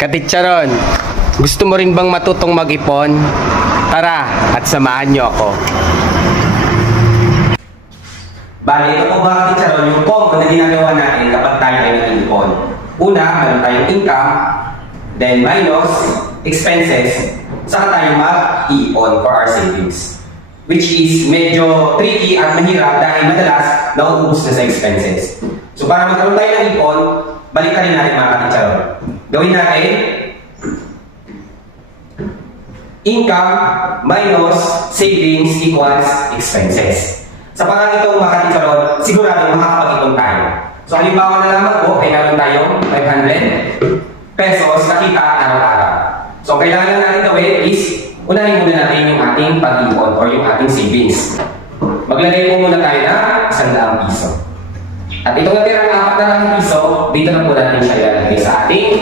Katitsaron, gusto mo rin bang matutong mag-ipon? Tara at samahan niyo ako. Bale, ito po ba katitsaron yung combo na ginagawa natin kapag tayo ay nag-ipon? Una, meron tayong income, then minus expenses, saka tayo mag-iipon for our savings. Which is medyo tricky at mahirap dahil madalas nauubos na sa expenses. So para magkaroon tayo ng ipon, balik rin natin mga katitsaron. Gawin natin income minus savings equals expenses. Sa parang itong mga katitsaron, sigurado makakapag-ipon tayo. So halimbawa na lamang po ay meron tayong 500 pesos na kita araw-araw. So ang kailangan natin gawin is unahin muna natin yung ating pag-ipon or yung ating savings. Maglagay po muna tayo na 100 piso. At itong natirang 400 piso, dito na po natin siya ilalagay sa ating